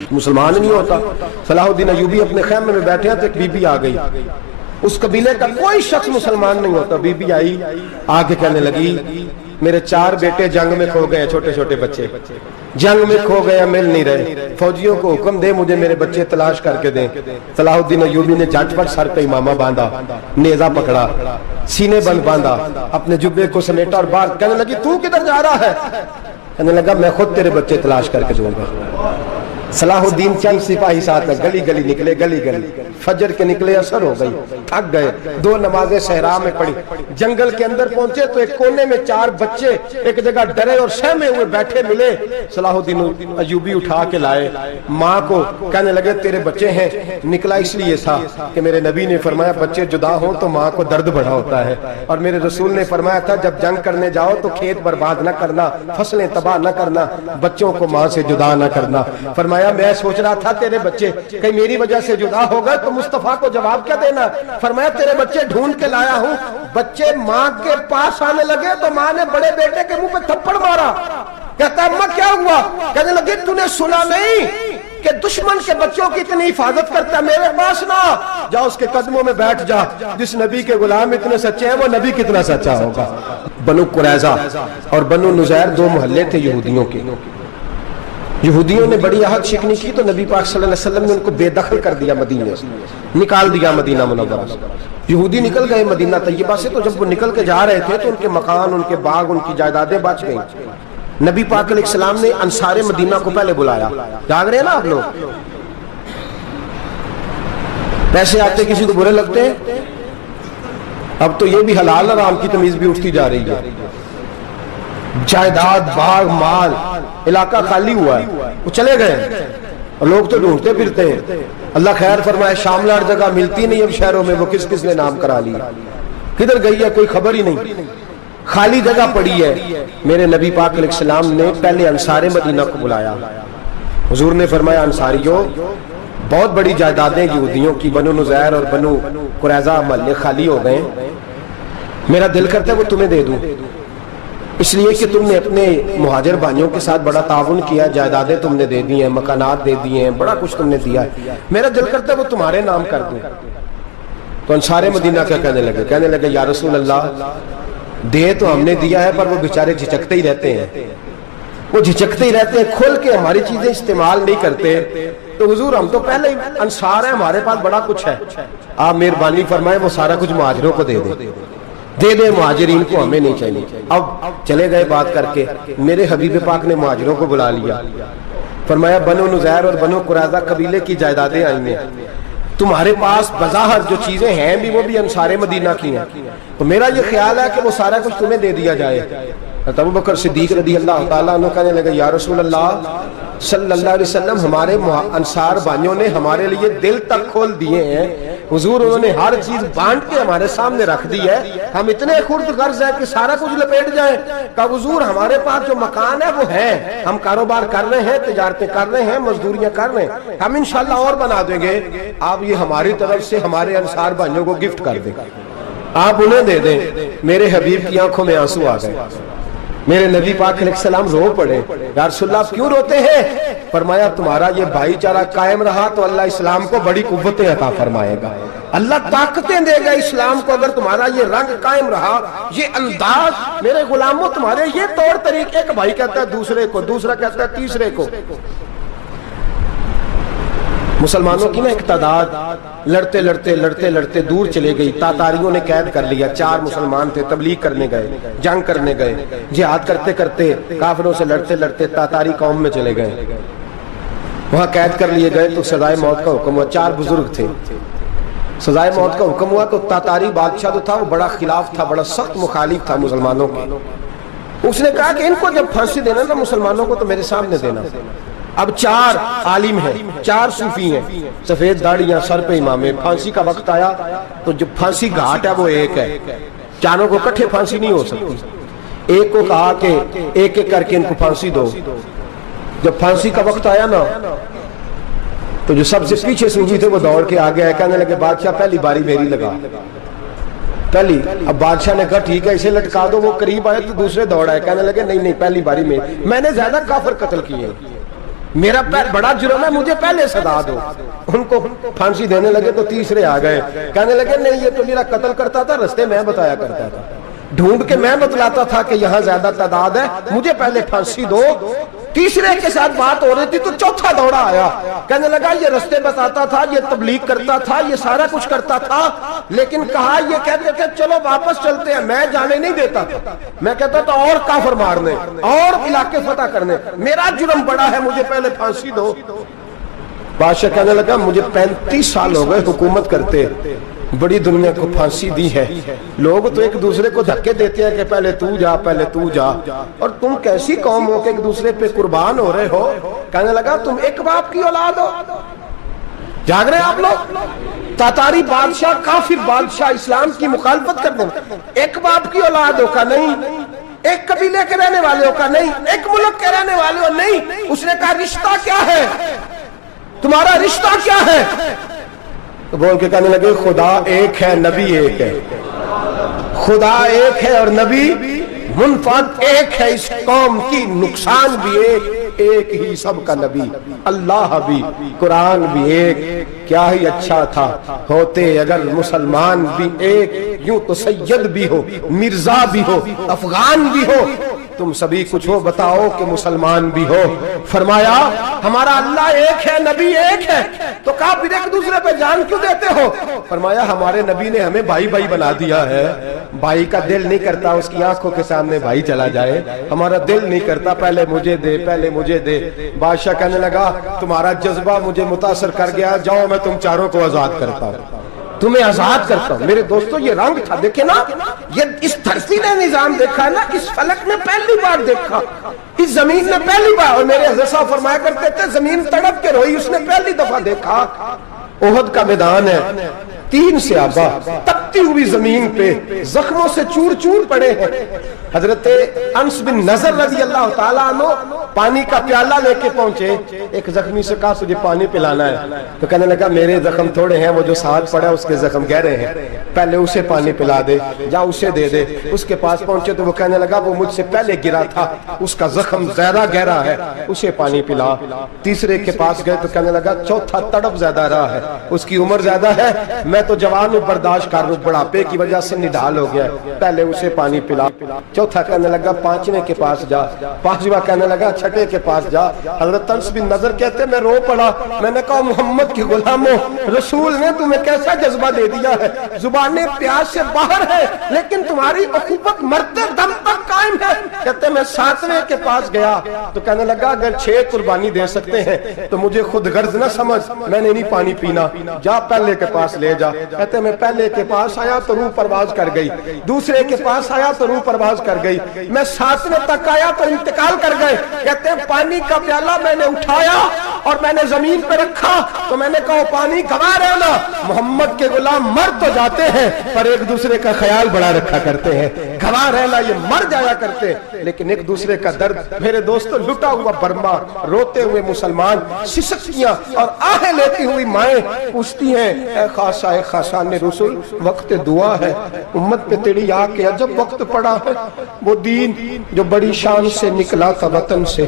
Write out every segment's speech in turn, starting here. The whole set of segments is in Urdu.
مسلمان نہیں ہوتا۔ صلاح الدین ایوبی اپنے خیمے میں بیٹھے ہیں تو ایک بی بی آ گئی، اس قبیلے کا کوئی شخص مسلمان نہیں ہوتا۔ بی بی آئی، آگے کہنے لگی میرے 4 بیٹے جنگ میں کھو گئے، چھوٹے چھوٹے بچے جنگ میں کھو گئے، مل نہیں رہے، فوجیوں کو حکم دے مجھے میرے بچے تلاش کر کے دیں۔ صلاح الدین ایوبی نے جھٹ پٹ سر پہ امامہ باندھا، نیزہ پکڑا، سینے بند باندھا، اپنے جبے کو سمیٹا اور باہر کہنے لگی تو کدھر جا رہا ہے؟ کہنے لگا میں خود تیرے بچے تلاش کر کے دوں گا۔ صلاح الدین چند سپاہی ساتھ گلی گلی نکلے، گلی گلی فجر کے نکلے، اثر ہو گئی، تھک گئے، 2 نمازیں صحرا میں پڑھی، جنگل کے اندر پہنچے تو ایک کونے میں 4 بچے ایک جگہ ڈرے اور سہمے ہوئے بیٹھے ملے۔ صلاح الدین ایوبی اٹھا کے لائے، ماں کو کہنے لگے تیرے بچے ہیں، نکلا اس لیے تھا کہ میرے نبی نے فرمایا بچے جدا ہوں تو ماں کو درد بڑا ہوتا ہے، اور میرے رسول نے فرمایا تھا جب جنگ کرنے جاؤ تو کھیت برباد نہ کرنا، فصلیں تباہ نہ کرنا، بچوں کو ماں سے جدا نہ کرنا۔ فرمایا میں سوچ رہا تھا تیرے بچے کہیں میری وجہ سے جدا ہو گئے تو مصطفیٰ کو جواب کیا دینا؟ فرمایا تیرے بچے ڈھونڈ کے لایا ہوں۔ بچے ماں کے پاس آنے لگے تو ماں نے بڑے بیٹے کے منہ پہ تھپڑ مارا، کہتا ہے اماں کیا ہوا؟ کہنے لگے تو نے سنا نہیں کہ دشمن کے بچوں کی اتنی حفاظت کرتا ہے، میرے پاس نہ جا، اس کے قدموں میں بیٹھ جا، جس نبی کے غلام اتنے سچے ہیں وہ نبی کتنا سچا ہوگا۔ بنو قریظہ اور بنو نذیر 2 محلے تھے یہودیوں کے۔ یہودیوں نے بڑی عہد شکنی کی تو نبی پاک صلی اللہ علیہ وسلم نے ان کو بے دخل کر دیا، مدینے سے نکال دیا، مدینہ منورہ سے۔ یہودی نکل گئے مدینہ طیبہ سے، تو جب وہ نکل کے جا رہے تھے تو ان کے مکان، ان کے باغ، ان کی جائیدادیں بچ گئیں۔ نبی پاک علیہ السلام نے انصار مدینہ کو پہلے بلایا، جاگ رہے ہیں نا آپ لوگ؟ پیسے آتے کسی کو برے لگتے ہیں؟ اب تو یہ بھی حلال حرام کی تمیز بھی اٹھتی جا رہی ہے۔ جائیداد، باغ، مال، علاقہ خالی ہوا ہے، وہ چلے گئے اور لوگ تو ڈھونڈتے پھرتے ہیں۔ اللہ خیر فرمائے، شاملہ جگہ ملتی نہیں اب شہروں میں، وہ کس کس نے نام کرا لیا، کدھر گئی ہے کوئی خبر ہی نہیں، خالی جگہ پڑی ہے۔ میرے نبی پاک علیہ السلام نے پہلے انصار مدینہ کو بلایا، حضور نے فرمایا انصاریوں بہت بڑی جائیدادیں یہودیوں کی، بنو نذیر اور بنو قریظہ محلے خالی ہو گئے، میرا دل کرتا ہے وہ تمہیں دے دوں، اس لیے کہ تم نے اپنے مہاجر بھائیوں کے ساتھ بڑا تعاون کیا، جائیدادیں تم نے دے دی ہیں، مکانات دے دیے ہیں، بڑا کچھ تم نے دیا ہے، میرا دل کرتا ہے وہ تمہارے نام کر دوں۔ تو انصار مدینہ کیا کہنے لگے یا رسول اللہ دے تو ہم نے دیا ہے پر وہ بیچارے جھجکتے ہی رہتے ہیں، وہ جھجکتے ہی رہتے ہیں، کھل کے ہماری چیزیں استعمال نہیں کرتے۔ تو حضور ہم تو پہلے ہی انصار ہیں، ہمارے پاس بڑا کچھ ہے، آپ مہربانی فرمائیں وہ سارا کچھ مہاجروں کو دے دے مہاجرین کو، ہمیں نہیں چاہیے۔ اب چلے گئے بات کر کے، میرے حبیب پاک نے مہاجروں کو بلا لیا، فرمایا بنو نذیر اور بنو قریظہ قبیلے کی جائیدادیں آئی ہیں، تمہارے پاس بظاہر جو چیزیں ہیں بھی وہ بھی انصار مدینہ کی ہیں، تو میرا یہ خیال ہے کہ وہ سارا کچھ تمہیں دے دیا جائے۔ ابو بکر صدیق رضی اللہ تعالیٰ عنہ کہنے لگے یا رسول اللہ صلی اللہ علیہ وسلم ہمارے انصار بھائیوں نے ہمارے لیے دل تک کھول دیے ہیں، حضور انہوں نے ہر چیز بانٹ کے ہمارے سامنے رکھ دی ہے، ہم اتنے خرد غرض ہیں کہ سارا کچھ لپیٹ جائیں۔ کہا حضور ہمارے پاس جو مکان ہے وہ ہے، ہم کاروبار کر رہے ہیں، تجارتیں کر رہے ہیں، مزدوریاں کر رہے ہیں، ہم انشاءاللہ اور بنا دیں گے، آپ یہ ہماری طرف سے ہمارے انصار بھائیوں کو گفٹ کر دیں، آپ انہیں دے دیں۔ میرے حبیب کی آنکھوں میں آنسو آ گئے، میرے نبی پاک علیہ السلام رو پڑے، یا رسول اللہ کیوں روتے ہیں؟ فرمایا تمہارا یہ بھائی چارہ قائم رہا تو اللہ اسلام کو بڑی قوتیں عطا فرمائے گا، اللہ طاقتیں دے گا اسلام کو، اگر تمہارا یہ رنگ قائم رہا، یہ انداز، میرے غلاموں تمہارے یہ طور طریقے، ایک بھائی کہتا ہے دوسرے کو، دوسرا کہتا ہے تیسرے کو۔ مسلمانوں کی نا ایک تعداد لڑتے لڑتے دور چلے گئی، تاتاریوں نے قید کر لیا، 4 مسلمان تھے، تبلیغ کرنے گئے، جنگ کرنے گئے، جہاد کرتے کرتے کافروں سے لڑتے تاتاری قوم میں چلے گئے، وہاں قید کر لیے گئے تو سزائے موت کا حکم ہوا، 4 بزرگ تھے، سزائے موت کا حکم ہوا تو تاتاری بادشاہ جو تھا وہ بڑا خلاف تھا، بڑا سخت مخالف تھا مسلمانوں کے، اس نے کہا کہ ان کو جب پھانسی دینا نا مسلمانوں کو تو میرے سامنے دینا۔ اب 4 عالم ہیں، 4 صوفی ہیں، سفید داڑیاں، سر پہ امامے، پھانسی کا وقت آیا تو جو پھانسی گھاٹ ہے وہ ایک ہے، چاروں کو کٹھے پھانسی نہیں ہو سکتی، ایک کو کہا کہ ایک ایک کر کے ان کو پھانسی دو۔ جب پھانسی کا وقت آیا نا تو جو سب سے پیچھے صوفی تھے وہ دوڑ کے آگے آئے، کہنے لگے بادشاہ پہلی باری میری لگا، پہلی۔ اب بادشاہ نے کہا ٹھیک ہے اسے لٹکا دو، وہ قریب آئے تو دوسرے دوڑ آئے، کہنے لگے نہیں پہلی باری میں نے زیادہ کافر قتل کیے، میرا بڑا جرم ہے، مجھے پہلے سزا دو۔ ان کو پھانسی دینے لگے تو تیسرے آ گئے، کہنے لگے نہیں یہ تو میرا قتل کرتا تھا، رستے میں بتایا کرتا تھا، ڈھونڈ کے میں بتلاتا تھا کہ یہاں زیادہ تعداد ہے، مجھے پہلے پھانسی دو۔ تیسرے کے ساتھ بات ہو رہی تھی تو چوتھا دوڑا آیا، کہنے لگا یہ رستے بتاتا تھا، یہ تبلیغ کرتا تھا، یہ سارا کچھ کرتا تھا، لیکن کہا یہ کہتے تھے چلو واپس چلتے ہیں، میں جانے نہیں دیتا تھا، میں کہتا تھا اور کافر مارنے اور علاقے فتح کرنے، میرا جرم بڑا ہے، مجھے پہلے پھانسی دو۔ بادشاہ کہنے لگا مجھے 35 سال ہو گئے حکومت کرتے، بڑی دنیا کو پھانسی دی ہے، لوگ تو ایک دوسرے کو دھکے دیتے ہیں کہ پہلے تو جا پہلے تو جا، اور تم کیسی قوم ہو کہ ایک دوسرے پہ قربان ہو رہے ہو۔ کہنے لگا تم ایک باپ کی اولاد ہو، جاگ رہے آپ لوگ؟ تاتاری بادشاہ، کافر بادشاہ اسلام کی مخالفت کر دیں، ایک باپ کی اولاد ہو کا نہیں، ایک قبیلے کے رہنے والے ہو کا نہیں، ایک ملک کے رہنے والے ہو نہیں۔ اس نے کہا رشتہ کیا ہے تمہارا، رشتہ کیا ہے؟ تو بول کے کہنے لگے خدا ایک ہے، نبی ایک ہے، خدا ایک ہے اور نبی منفرد ایک ہے، اس قوم کی نقصان بھی ایک ہی سب کا نبی، اللہ بھی، قرآن بھی ایک، کیا ہی اچھا تھا ہوتے اگر مسلمان بھی ایک، یوں تو سید بھی ہو، مرزا بھی ہو، افغان بھی ہو، تم سبھی کچھ ہو بتاؤ کہ مسلمان بھی ہو۔ فرمایا ہمارا اللہ ایک ہے، نبی ایک ہے، تو کہا پھر ایک دوسرے پہ جان کیوں دیتے ہو؟ فرمایا ہمارے نبی نے ہمیں بھائی بھائی بنا دیا ہے، بھائی کا دل نہیں کرتا اس کی آنکھوں کے سامنے بھائی چلا جائے، ہمارا دل نہیں کرتا پہلے مجھے دے پہلے مجھے دے۔ بادشاہ کہنے لگا تمہارا جذبہ مجھے متاثر کر گیا، جاؤ میں تم چاروں کو آزاد کرتا ہوں، تمہیں آزاد کرتا ہوں۔ میرے دوستو یہ رنگ تھا، دیکھیں نا، یہ اس دھرتی نے نظام دیکھا ہے نا، اس فلک نے پہلی بار دیکھا، اس زمین نے پہلی بار، اور میرے حضرت صاحب فرمایا کرتے تھے زمین تڑپ کے روئی، اس نے پہلی دفعہ دیکھا۔ احد کا میدان ہے، 3 صحابہ تپتی ہوئی زمین پہ زخموں سے چور چور پڑے ہیں۔ حضرت انس بن نضر رضی اللہ تعالیٰ عنہ پانی کا پیالہ لے کے پہنچے، ایک زخمی سے کہا تجھے پانی پلانا ہے، تو کہنے لگا میرے زخم تھوڑے ہیں، وہ جو ساتھ پڑا اس کے زخم گہرے ہیں، پہلے اسے پانی پلا دے، جا اسے دے دے۔ اس کے پاس پہنچے تو وہ کہنے لگا وہ مجھ سے پہلے گرا تھا، اس کا زخم زیادہ گہرا ہے، اسے پانی پلا۔ تیسرے کے پاس گئے تو کہنے لگا چوتھا تڑپ زیادہ رہا ہے، اس کی عمر زیادہ ہے، میں تو جوان ہوں برداشت کر لوں، بڑھاپے کی وجہ سے نڈال ہو گیا، پہلے اسے پانی پلا۔ چوتھا کہنے لگا 5ویں کے پاس جا، 5واں کہنے لگا 6ٹھے کے پاس جا۔ حضرت انس بن نضر کہتے میں رو پڑا، میں نے کہا محمد کے غلاموں، رسول نے تمہیں کیسا جذبہ دے دیا ہے، زبانیں پیاس سے باہر ہے لیکن تمہاری اخوت مرتے دم تک قائم ہے۔ کہتے میں 7ویں کے پاس گیا تو کہنے لگا اگر 6 قربانی دے سکتے ہیں تو مجھے خود غرض نہ سمجھ، میں نے نہیں پانی پینا، جا پہلے کے پاس لے جا۔ کہتے میں پہلے کے پاس آیا تو روح پرواز کر گئی، دوسرے کے پاس آیا تو روح پرواز کر گئی، میں 7ویں تک آیا تو انتقال کر گئے۔ کہتے ہیں پانی کا پیالہ میں نے اٹھایا اور میں نے زمین پہ رکھا تو میں نے کہا پانی گوا رہنا، محمد کے غلام مر تو جاتے ہیں پر ایک دوسرے کا خیال بڑا رکھا کرتے ہیں، گوا رہنا یہ مر جایا کرتے لیکن ایک دوسرے کا درد۔ میرے دوستو لٹا ہوا برما، روتے ہوئے مسلمان، سسکیاں اور آہیں لیتی ہوئی مائیں پوچھتی ہیں اے خاصا اے خاصان رسول، وقت دعا ہے، امت پہ تیری آ کے عجب وقت پڑا ہے، وہ دین جو بڑی شان سے نکلا تھا وطن سے،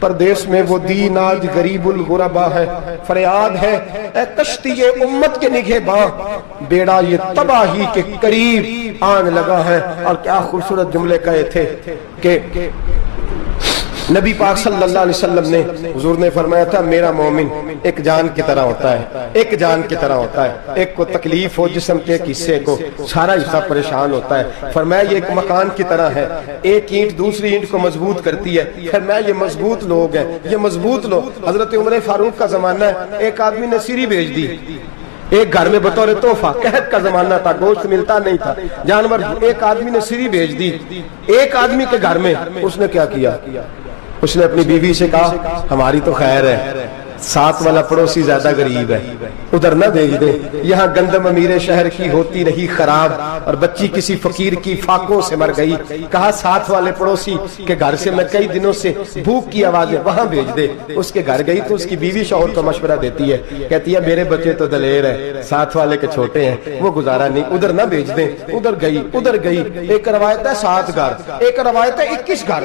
پردیس میں وہ دین آج غریب الغربا ہے، فریاد ہے اے کشتی امت کے نگہباں، بیڑا یہ تباہی کے قریب آن لگا ہے۔ اور کیا خوبصورت جملے کہے تھے کہ نبی پاک صلی اللہ علیہ وسلم نے، حضور نے فرمایا تھا میرا مومن ایک جان کی طرح ہوتا ہے، ایک جان کی طرح ہوتا ہے، ایک کو تکلیف ہو جسم کے ایک حصے کو سارا حصہ پریشان ہوتا ہے۔ فرمایا یہ ایک مکان کی طرح ہے، ایک اینٹ دوسری اینٹ کو مضبوط کرتی ہے، فرمایا یہ مضبوط لوگ ہیں، یہ مضبوط لوگ۔ حضرت عمر فاروق کا زمانہ ہے، ایک آدمی نے سیری بھیج دی ایک گھر میں بطور تحفہ، قحط کا زمانہ تھا، گوشت ملتا نہیں تھا، جانور، ایک آدمی نے سیری بھیج دی ایک آدمی کے گھر میں۔ اس نے کیا کیا؟ اس نے اپنی بیوی سے کہا ہماری تو خیر ہے، ساتھ والا پڑوسی زیادہ غریب ہے، ادھر نہ بھیج دے، یہاں گندم امیر شہر کی ہوتی رہی خراب اور بچی کسی فقیر کی فاقوں سے مر گئی، کہا ساتھ والے پڑوسی کے گھر سے میں کئی دنوں سے بھوک کی آوازیں، وہاں بھیج دے۔ اس کے گھر گئی تو اس کی بیوی شوہر کو مشورہ دیتی ہے، کہتی ہے میرے بچے تو دلیر ہیں، ساتھ والے کے چھوٹے ہیں، وہ گزارا نہیں، ادھر نہ بھیج دیں۔ ادھر گئی۔ ایک روایت ہے 7 گھر، ایک روایت ہے 21 گھر۔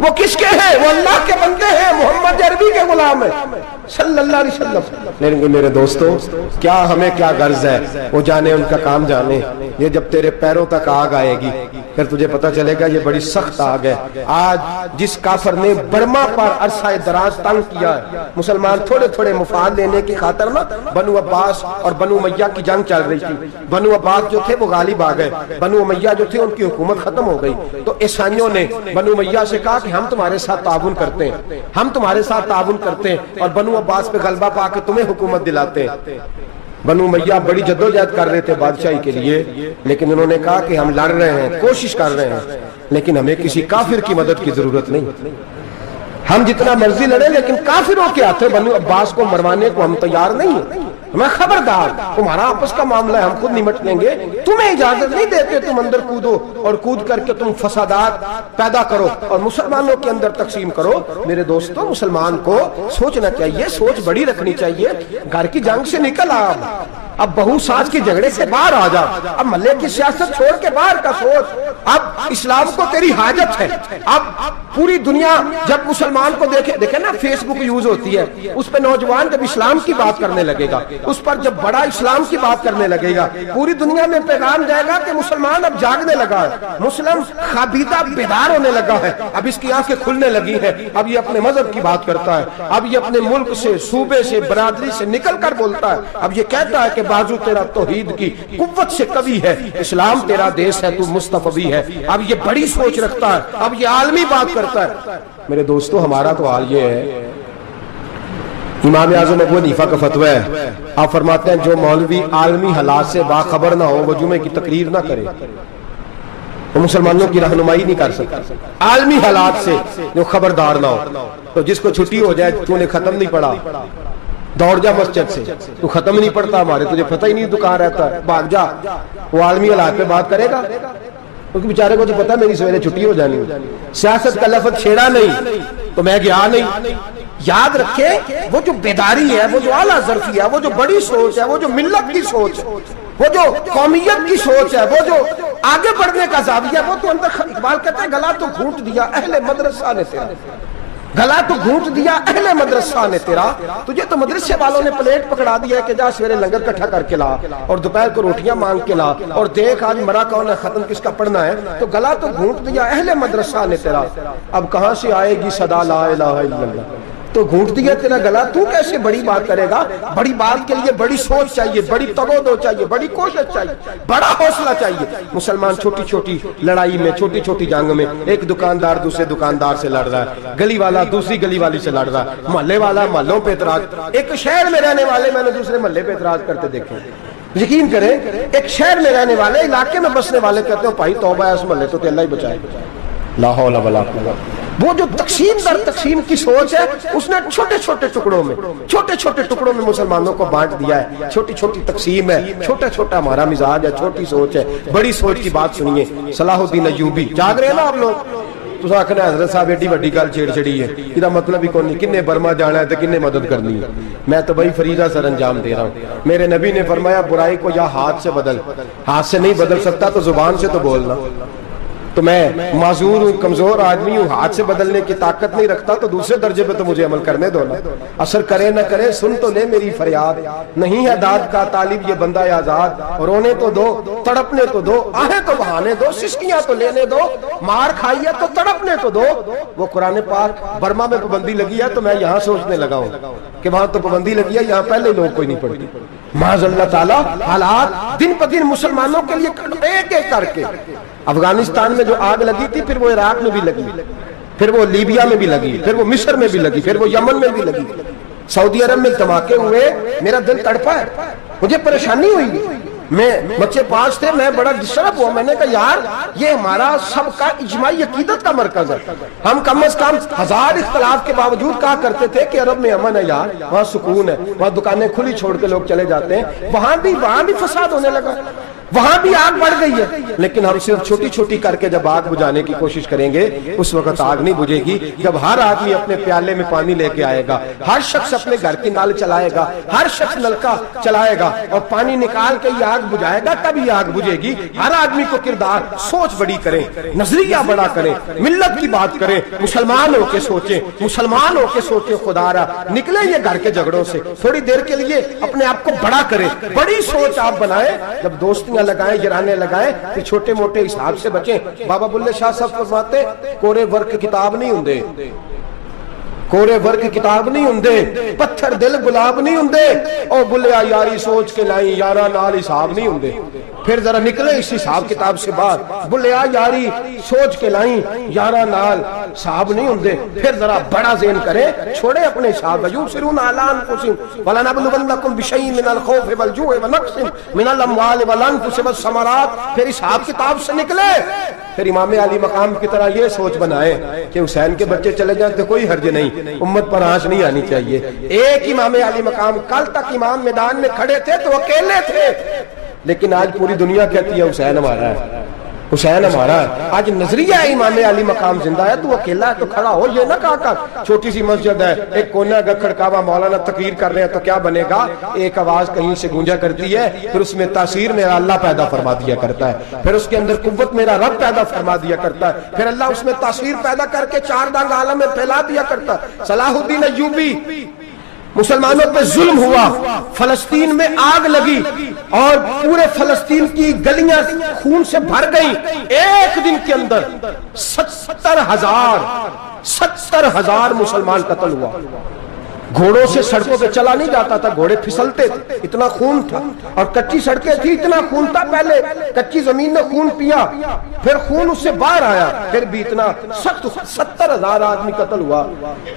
وہ کس کے ہیں؟ وہ اللہ کے بندے ہیں، محمد عربی کے غلام ہیں صلی اللہ علیہ وسلم۔ لیکن میرے دوستو کیا ہمیں کیا غرض ہے، وہ جانے ان کا کام جانے۔ یہ جب تیرے پیروں تک آگ آئے گی پھر تجھے پتہ چلے گا یہ بڑی سخت آگ ہے۔ آج جس کافر نے برما پر عرصہ دراز تنگ کیا ہے، مسلمان تھوڑے تھوڑے مفاد لینے کی خاطر نا، بنو عباس اور بنو امیہ کی جنگ چل رہی تھی، بنو عباس جو تھے وہ غالب آ گئے، بنو امیہ جو تھے ان کی حکومت ختم ہو گئی، تو عیسائیوں نے بنو امیہ سے کہا کہ ہم تمہارے ساتھ تعاون کرتے ہیں، ہم تمہارے ساتھ تعاون کرتے ہیں اور بنو عباس پہ غلبہ پا کے تمہیں حکومت دلاتے ہیں۔ بنو امیہ بڑی جدوجہد کر رہے تھے بادشاہی کے لیے، لیکن انہوں نے کہا کہ ہم لڑ رہے ہیں، کوشش کر رہے ہیں، لیکن ہمیں کسی کافر کی مدد کی ضرورت نہیں، ہم جتنا مرضی لڑیں لیکن کافروں کے ہاتھوں بنو عباس کو مروانے کو ہم تیار نہیں ہیں۔ ہمیں خبردار، تمہارا آپس کا معاملہ ہے، ہم خود نمٹ لیں گے، تمہیں اجازت نہیں دیتے تم اندر کودو اور کود کر کے تم فسادات پیدا کرو اور مسلمانوں کے اندر تقسیم کرو۔ میرے دوستو مسلمان کو سوچنا چاہیے، سوچ بڑی رکھنی چاہیے، گھر کی جنگ سے نکل آ، اب بہو ساس کے جھگڑے سے باہر آ جا، اب ملے کی سیاست چھوڑ کے باہر کا سوچ، اب اسلام کو تیری حاجت ہے۔ اب پوری دنیا جب مسلمان کو دیکھے نا، فیس بک یوز ہوتی ہے، اس پہ نوجوان جب اسلام کی بات کرنے لگے گا، اس پر جب بڑا اسلام کی بات کرنے لگے گا، پوری دنیا میں پیغام جائے گا کہ مسلمان اب جاگنے لگا ہے، مسلم خابیدہ بیدار ہونے لگا ہے، اب اس کی آنکھیں کھلنے لگی ہیں، اب یہ اپنے مذہب کی بات کرتا ہے، اب یہ اپنے ملک سے، صوبے سے، برادری سے نکل کر بولتا ہے، اب یہ کہتا ہے کہ بازو تیرا توحید کی قوت سے کبھی ہے، اسلام تیرا دیس ہے، تو مصطفی ہے، اب یہ بڑی سوچ رکھتا ہے، اب یہ عالمی بات کرتا ہے۔ میرے دوستو ہمارا تو حال یہ ہے، امام اعظم ابو حنیفہ کا فتویٰ ہے، آپ فرماتے ہیں جو مولوی عالمی حالات سے باخبر نہ ہو وہ جمعے کی تقریر نہ کرے، وہ مسلمانوں کی رہنمائی نہیں کر سکتا، عالمی حالات سے جو خبردار نہ ہو۔ تو جس کو چھٹی ہو جائے، تو نے ختم نہیں پڑھا، دوڑ جا مسجد سے، تو ختم نہیں پڑھتا، ہمارے تجھے پتہ ہی نہیں دکان رہتا ہے، بھاگ جا، وہ عالمی حالات پہ بات کرے گا، کیونکہ بیچارے کو تو پتہ میری سویرے چھٹی ہو جانی، سیاست کا لفظ چھیڑا نہیں تو میں گیا نہیں۔ یاد رکھے وہ جو بیداری ہے، وہ جو اعلیٰ ظرفی ہے، وہ جو بڑی سوچ ہے، وہ جو ملت کی سوچ ہے، وہ جو قومیت کی سوچ ہے، وہ جو آگے بڑھنے کا زاویہ، وہ تو اندر اقبال کہتے ہیں گلا تو گھونٹ دیا اہل مدرسہ نے تیرا، گلا تو گھونٹ دیا اہل مدرسہ نے تیرا، تجھے تو مدرسے والوں نے پلیٹ پکڑا دیا کہ جا سویرے لنگر کٹھا کر کے لا اور دوپہر کو روٹیاں مانگ کے لا اور دیکھ آج مرا کون ہے، ختم کس کا پڑھنا ہے، تو گلا تو گھونٹ دیا اہل مدرسہ نے تیرا، اب کہاں سے آئے گی صدا لا الہ الا اللہ، تو گھونٹ دیا تیرا گلا، تو کیسے بڑی بات کرے گا؟ بڑی بات کے لیے بڑی سوچ چاہیے، بڑی تگودو چاہیے، بڑی کوشش چاہیے، بڑا حوصلہ چاہیے۔ مسلمان چھوٹی چھوٹی لڑائی میں، چھوٹی چھوٹی جنگ میں، ایک دکاندار دوسرے دکاندار سے لڑ رہا ہے، گلی والا دوسری گلی والی سے لڑ رہا ہے، محلے والا محلوں پہ اعتراض، ایک شہر میں رہنے والے میں نے دوسرے محلے پہ اعتراض کرتے دیکھے، یقین کریں ایک شہر میں رہنے والے، علاقے میں بسنے والے کہتے ہیں بھائی توبہ ہے اس محلے تو اللہ ہی بچائے، لا حول ولا قوت۔ وہ جو تقسیم در تقسیم کی سوچ ہے، اس نے چھوٹے چھوٹے ٹکڑوں میں مسلمانوں کو بانٹ دیا ہے، چھوٹی چھوٹی تقسیم ہے، چھوٹا چھوٹا ہمارا مزاج ہے، چھوٹی سوچ ہے، بڑی سوچ کی بات سنیے۔ صلاح الدین ایوبی، جاگ رہے ہیں نا آپ لوگ؟ تو آخر حضرت صاحب ایڈی وڈی گل چھیڑ چھڑی ہے، یہ مطلب ہی کون نہیں، کنے برما جانا ہے تو کنے مدد کرنی ہے، میں تو بھائی فریضہ سر انجام دے رہا ہوں۔ میرے نبی نے فرمایا برائی کو یا ہاتھ سے بدل، ہاتھ سے نہیں بدل سکتا تو زبان سے تو بولنا، تو میں معذور ہوں، کمزور آدمی ہوں، ہاتھ سے بدلنے کی طاقت نہیں رکھتا، تو دوسرے درجے پہ تو مجھے عمل کرنے دو نا، اثر کرے نہ کرے سن تو لے میری فریاد، نہیں ہے داد کا طالب یہ بندہ آزاد، رونے تو دو، تڑپنے تو دو، آہیں تو بہانے دو، سسکیاں تو لینے دو، مار کھائیے تو تڑپنے تو دو۔ وہ قرآن پاک برما میں پابندی لگی ہے تو میں یہاں سوچنے لگا ہوں کہ وہاں تو پابندی لگی ہے، یہاں پہلے لوگ کوئی نہیں پڑھتی۔ معاذ اللہ تعالیٰ حالات دن بدن مسلمانوں کے لیے ایک ایک کر کے، افغانستان میں جو آگ لگی تھی پھر وہ عراق میں بھی لگی، پھر وہ لیبیا میں بھی لگی، پھر وہ مصر میں بھی لگی، پھر وہ یمن میں بھی لگی، سعودی عرب میں دھماکے ہوئے، میرا دل تڑپا ہے، مجھے پریشانی ہوئی، میں بچے پاس تھے، میں بڑا ڈسٹرب ہوا، میں نے کہا یار یہ ہمارا سب کا اجماعی عقیدت کا مرکز ہے، ہم کم از کم ہزار اختلاف کے باوجود کہا کرتے تھے کہ عرب میں امن ہے یار، وہاں سکون ہے، وہاں دکانیں کھلی چھوڑ کے لوگ چلے جاتے ہیں، وہاں بھی فساد ہونے لگا۔ وہاں بھی آگ بڑھ گئی ہے، لیکن ہم صرف چھوٹی چھوٹی کر کے جب آگ بجھانے کی کوشش کریں گے اس وقت آگ نہیں بجھے گی۔ جب ہر آدمی اپنے پیالے میں پانی لے کے آئے گا، ہر شخص اپنے گھر کی نل چلائے گا، ہر شخص نلکا چلائے گا اور پانی نکال کے یہ آگ بجھائے گا، تب یہ آگ بجھے گی۔ ہر آدمی کو کردار سوچ بڑی کریں، نظریہ بڑا کریں، ملت کی بات کریں، مسلمان ہو کے سوچیں، مسلمان ہو کے سوچیں خدا را نکلیں یہ گھر کے جھگڑوں سے، تھوڑی دیر کے لیے اپنے آپ کو بڑا کریں، بڑی سوچ آپ بنائیں۔ جب دوستیاں لگائیں، جرانے لگائیں، کہ چھوٹے موٹے حساب سے بچیں۔ بابا بلے شاہ صاحب فرماتے کورے ورک کتاب نہیں ہوندے، کورے ورک کتاب نہیں ہوندے، پتھر دل گلاب نہیں ہوندے، او بلیا یاری سوچ کے لائیں یارا نال حساب نہیں ہوندے۔ پھر ذرا نکلے اس حساب کتاب سے بات، بلیا یاری سوچ کے لائیں یارا نال حساب نہیں ہوندے۔ پھر ذرا بڑا ذہن کریں، چھوڑے اپنے حساب۔ یبصرون علی انفسہم ولنبلونکم بشیء من الخوف والجوع ونقص من الاموال والانفس والثمرات۔ پھر حساب کتاب سے نکلے، پھر امام علی مقام کی طرح یہ سوچ بنائے کہ حسین کے بچے چلے جائیں تو کوئی حرج نہیں، امت پر آنچ نہیں آنی چاہیے۔ ایک امام علی مقام، کل تک امام میدان میں کھڑے تھے تو اکیلے تھے، لیکن آج پوری دنیا کہتی ہے حسین ہمارا ہے، حسین ہمارا ہے۔ آج نظریہ ہے امام علی مقام زندہ ہے، تو اکیلا ہے تو کھڑا ہو، یہ نہ کہا کر چھوٹی سی مسجد ہے، ایک کونا کا کھڑکاوا مولانا تقریر کر رہے ہیں تو کیا بنے گا، ایک آواز کہیں سے گونجا کرتی ہے، پھر اس میں تاثیر میرا اللہ پیدا فرما دیا کرتا ہے، پھر اس کے اندر قوت میرا رب پیدا فرما دیا کرتا ہے، پھر اللہ اس میں تاثیر پیدا کر کے چار دانگ عالم میں پھیلا دیا کرتا ہے۔ صلاح الدین ایوبی، مسلمانوں پہ ظلم ہوا، فلسطین میں آگ لگی اور پورے فلسطین کی گلیاں خون سے بھر گئیں، ایک دن کے اندر 70,000 مسلمان قتل ہوا۔ گھوڑوں سے سڑکوں پہ چلا نہیں جاتا تھا، گھوڑے پھسلتے تھے، اتنا خون تھا، اور کچی سڑکیں تھی، اتنا خون تھا، پہلے کچی زمین نے خون پیا، پھر خون اس سے باہر آیا، پھر بھی اتنا سخت 70,000 آدمی قتل ہوا۔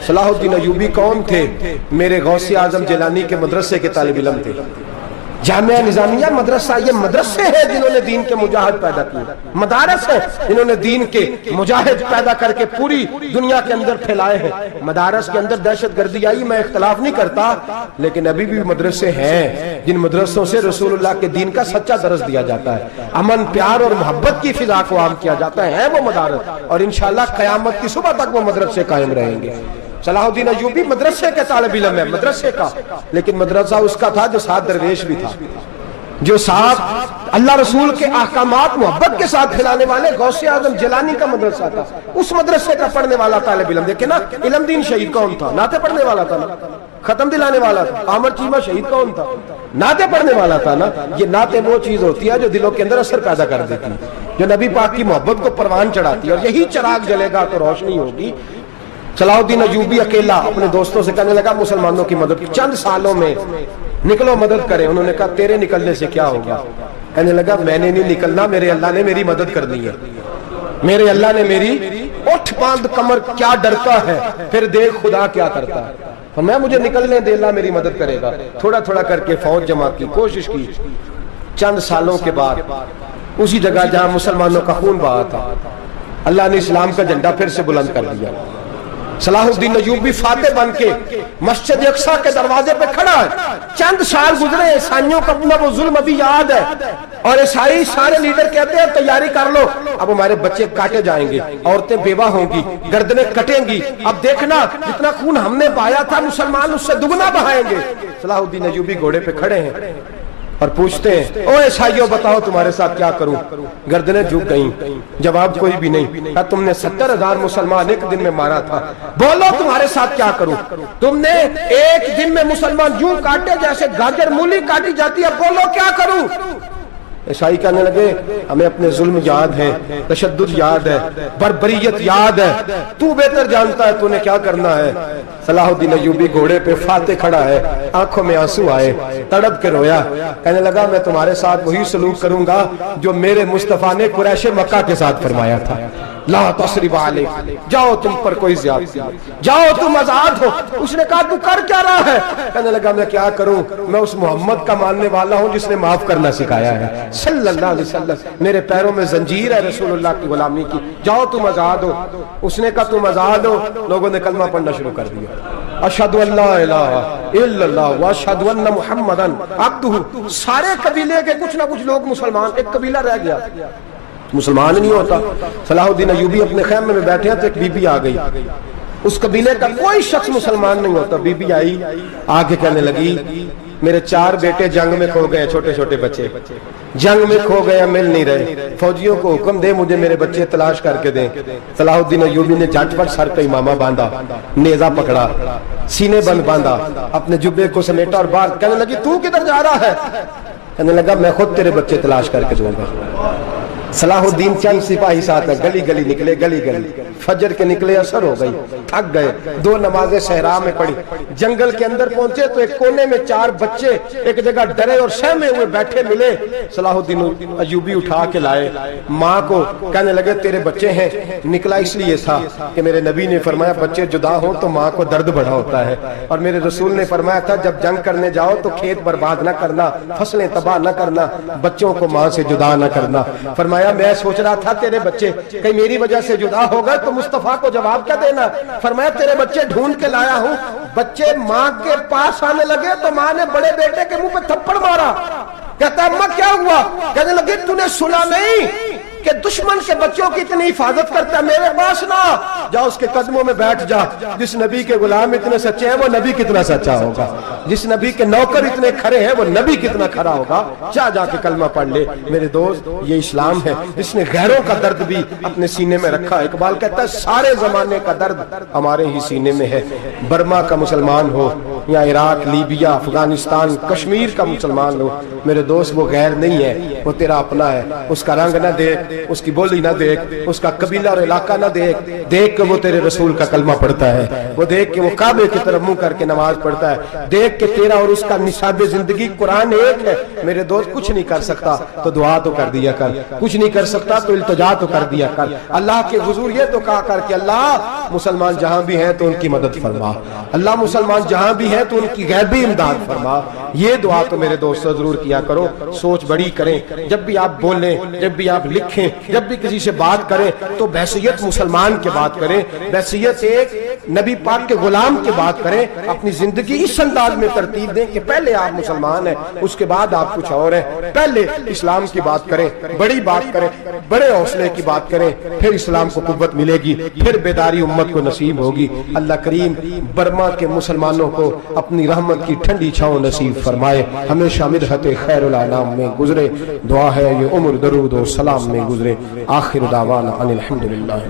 صلاح الدین ایوبی کون تھے؟ میرے غوث اعظم جیلانی کے مدرسے کے طالب علم تھے۔ جامعہ نظامیہ مدرسہ، یہ مدرسے ہیں جنہوں نے دین کے مجاہد پیدا کیے، مدارس ہیں جنہوں نے دین کے مجاہد پیدا کر کے پوری دنیا کے اندر پھیلائے ہیں۔ مدارس کے اندر دہشت گردی آئی، میں اختلاف نہیں کرتا، لیکن ابھی بھی مدرسے ہیں جن مدرسوں سے رسول اللہ کے دین کا سچا درس دیا جاتا ہے، امن پیار اور محبت کی فضا کو عام کیا جاتا ہے وہ مدارس، اور انشاءاللہ قیامت کی صبح تک وہ مدرسے قائم رہیں گے۔ صلاح الدین ایوبی مدرسے کے طالب علم ہے، مدرسے کا، لیکن مدرسہ اس کا تھا جو ساتھ درویش بھی تھا، جو ساتھ اللہ رسول کے احکامات محبت کے ساتھ پھیلانے والے غوث اعظم جیلانی کا مدرسہ تھا، اس مدرسے کا پڑھنے والا طالب علم۔ دیکھیں نا، علم دین شہید کون تھا؟ نعتیں پڑھنے والا تھا نا، ختم دلانے والا تھا۔ عامر چیمہ شہید کون تھا؟ نعتیں پڑھنے والا تھا نا۔ یہ نعتیں وہ چیز ہوتی ہے جو دلوں کے اندر اثر پیدا کر دیتی ہے، جو نبی پاک کی محبت کو پروان چڑھاتی ہے، اور یہی چراغ جلے گا تو روشنی ہوگی۔ صلاح الدین ایوبی اکیلا اپنے دوستوں سے کہنے لگا مسلمانوں کی مدد چند سالوں میں نکلو مدد کریں۔ انہوں نے کہا تیرے نکلنے سے کیا ہوگا؟ کہنے لگا میں نے نہیں نکلنا، میرے اللہ نے میری مدد کرنی ہے، میرے اللہ نے میری اٹھ باندھ کمر کیا ڈرتا ہے، پھر دیکھ خدا کیا کرتا ہے، فرمایا مجھے نکلنے دے، اللہ میری مدد کرے گا۔ تھوڑا تھوڑا کر کے فوج جمع کی، کوشش کی، چند سالوں کے بعد اسی جگہ جہاں مسلمانوں کا خون بہا تھا اللہ نے اسلام کا جھنڈا پھر سے بلند کر دیا۔ صلاح الدین ایوبی فاتح بن کے مسجد اقصی کے دروازے پہ کھڑا ہے۔ چند سال گزرے، عیسائیوں کا اپنا وہ ظلم ابھی یاد ہے، اور عیسائی سارے لیڈر کہتے ہیں تیاری کر لو، اب ہمارے بچے کاٹے جائیں گے، عورتیں بیوہ ہوں گی، گردنیں کٹیں گی، اب دیکھنا جتنا خون ہم نے بہایا تھا مسلمان اس سے دگنا بہائیں گے۔ صلاح الدین ایوبی گھوڑے پہ کھڑے ہیں اور پوچھتے ہیں او عیسائیوں بتاؤ تمہارے ساتھ کیا کروں؟ گردنیں جھک گئیں، جواب کوئی بھی نہیں۔ کہا تم نے 70,000 مسلمان ایک دن میں مارا تھا، بولو تمہارے ساتھ کیا کروں؟ تم نے ایک دن میں مسلمان یوں کاٹے جیسے گاجر مولی کاٹی جاتی ہے، بولو کیا کروں؟ عیسائی کہنے لگے ہمیں اپنے ظلم یاد ہے، تشدد یاد ہے، بربریت یاد ہے، تو بہتر جانتا ہے تو نے کیا کرنا ہے۔ صلاح الدین ایوبی گھوڑے پہ فاتح کھڑا ہے، آنکھوں میں آنسو آئے، تڑپ کے رویا، کہنے لگا میں تمہارے ساتھ وہی سلوک کروں گا جو میرے مصطفیٰ نے قریش مکہ کے ساتھ فرمایا تھا، لا تصریب علیک، جاؤ تم پر کوئی زیادتی، جاؤ تم آزاد ہو۔ اس نے کہا تو کر کیا رہا ہے؟ کہنے لگا میں کیا کروں، میں اس محمد کا ماننے والا ہوں جس نے معاف کرنا سکھایا ہے صلی اللہ علیہ وسلم، میرے پیروں میں زنجیر ہے رسول اللہ کی غلامی کی، جاؤ تم آزاد ہو۔ اس نے کہا تم آزاد ہو، لوگوں نے کلمہ پڑھنا شروع کر دیا۔ اشہدو ان لا الہ الا اللہ واشہدو ان محمدن عبدہ. سارے قبیلے کے کچھ نہ کچھ لوگ مسلمان، ایک قبیلہ رہ گیا مسلمان نہیں ہوتا. صلاح الدین ایوبی اپنے خیمے میں بیٹھے تو ایک بی بی آ گئی، اس قبیلے کا کوئی شخص مسلمان نہیں ہوتا. بی بی آئی، آگے کہنے لگی میرے 4 بیٹے جنگ میں کھو گئے، چھوٹے چھوٹے بچے جنگ میں کھو گئے، مل نہیں رہے، فوجیوں کو حکم دے مجھے میرے بچے تلاش کر کے دیں. صلاح الدین ایوبی نے جھٹ پٹ سر پہ امامہ باندھا، نیزہ پکڑا، سینے بند باندھا، اپنے جبے کو سمیٹا اور باہر. کہنے لگی تو کدھر جا رہا ہے؟ کہنے لگا میں خود تیرے بچے تلاش کر کے دوں گا. صلاح الدین چند سپاہی ساتھ ہے، گلی گلی نکلے، گلی گلی فجر کے نکلے، اثر ہو گئی، تھک گئے. 2 نمازیں صحرا میں پڑھی، جنگل کے اندر پہنچے تو ایک کونے میں 4 بچے ایک جگہ ڈرے اور سہمے ہوئے بیٹھے ملے. صلاح الدین ایوبی اٹھا کے لائے ماں کو، کہنے لگے تیرے بچے ہیں. نکلا اس لیے تھا کہ میرے نبی نے فرمایا بچے جدا ہوں تو ماں کو درد بڑا ہوتا ہے، اور میرے رسول نے فرمایا تھا جب جنگ کرنے جاؤ تو کھیت برباد نہ کرنا، فصلیں تباہ نہ کرنا، بچوں کو ماں سے جدا نہ کرنا. فرمایا میں سوچ رہا تھا تیرے بچے کہیں میری وجہ سے جدا ہو گئے تو مصطفیٰ کو جواب کیا دینا. فرمایا تیرے بچے ڈھونڈ کے لایا ہوں. بچے ماں کے پاس آنے لگے تو ماں نے بڑے بیٹے کے منہ پہ تھپڑ مارا. کہتا اماں کیا ہوا؟ کہنے لگے تو نے سنا نہیں کہ دشمن کے بچوں کی اتنی حفاظت کرتا ہے، میرے پاس نہ جا، اس کے قدموں میں بیٹھ جا. جس نبی کے غلام اتنے سچے ہیں وہ نبی کتنا سچا ہوگا، جس نبی کے نوکر اتنے کھڑے ہیں وہ نبی کتنا کھڑا ہوگا. جا کے کلمہ پڑھ لے. میرے دوست یہ اسلام ہے جس نے غیروں کا درد بھی اپنے سینے میں رکھا. اقبال کہتا ہے سارے زمانے کا درد ہمارے ہی سینے میں ہے. برما کا مسلمان ہو یا عراق، لیبیا، افغانستان، کشمیر کا مسلمان ہو، میرے دوست وہ غیر نہیں ہے، وہ تیرا اپنا ہے. اس کا رنگ نہ دیکھ، اس کی بولی نہ دیکھ، اس کا قبیلہ اور علاقہ نہ دیکھ، دیکھ کہ وہ تیرے رسول کا کلمہ پڑھتا ہے، وہ دیکھ کہ وہ کعبے کی طرف منہ کر کے نماز پڑھتا ہے، دیکھ کہ تیرا اور اس کا نصاب زندگی قرآن ایک ہے. میرے دوست کچھ نہیں کر سکتا تو دعا تو کر دیا کر، کچھ نہیں کر سکتا تو التجا تو کر دیا کر. اللہ کے حضور یہ تو کہا کر کہ اللہ مسلمان جہاں بھی ہیں تو ان کی مدد فرما، اللہ مسلمان جہاں بھی ہیں تو ان کی غیبی امداد فرما. یہ دعا تو میرے دوست ضرور کیا کرو. سوچ بڑی کریں، جب بھی آپ بولیں، جب بھی آپ لکھیں، جب بھی کسی سے بات کریں تو بحیثیت مسلمان کے بات کریں، بحیثیت ایک نبی پاک کے غلام کے بات کریں. اپنی زندگی اس انداز میں ترتیب دیں کہ پہلے آپ مسلمان ہیں، اس کے بعد آپ کچھ اور ہیں. پہلے اسلام کی بات کریں، بڑی بات کریں، بڑے حوصلے کی بات کریں، پھر اسلام کو قوت ملے گی، پھر بیداری امت کو نصیب ہوگی. اللہ کریم برما کے مسلمانوں کو اپنی رحمت کی ٹھنڈی چھاؤں نصیب فرمائے، ہمیشہ مدحت خیر الانام میں گزرے. دعا ہے یہ عمر درود و سلام میں گزرے. آخر دعوانا ان الحمدللہ.